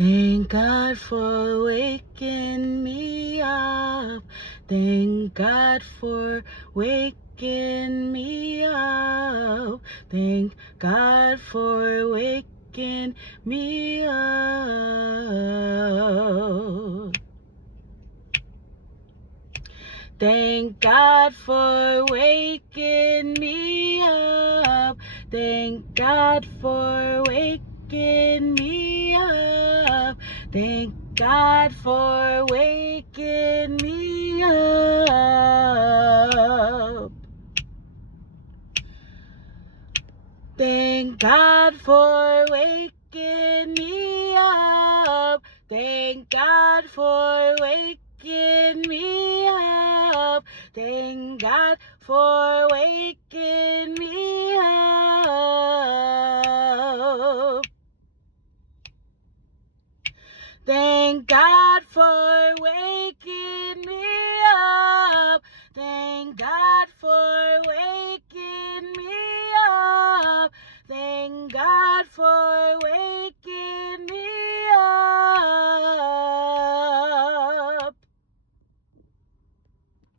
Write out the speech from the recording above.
Thank God for waking me up. Thank God for waking me up. Thank God for waking me up. Thank God for waking me up. Thank God for waking me up. Thank God for waking me up. Thank God for waking me up. Thank God for waking me up. Thank God for waking me up. Thank God for waking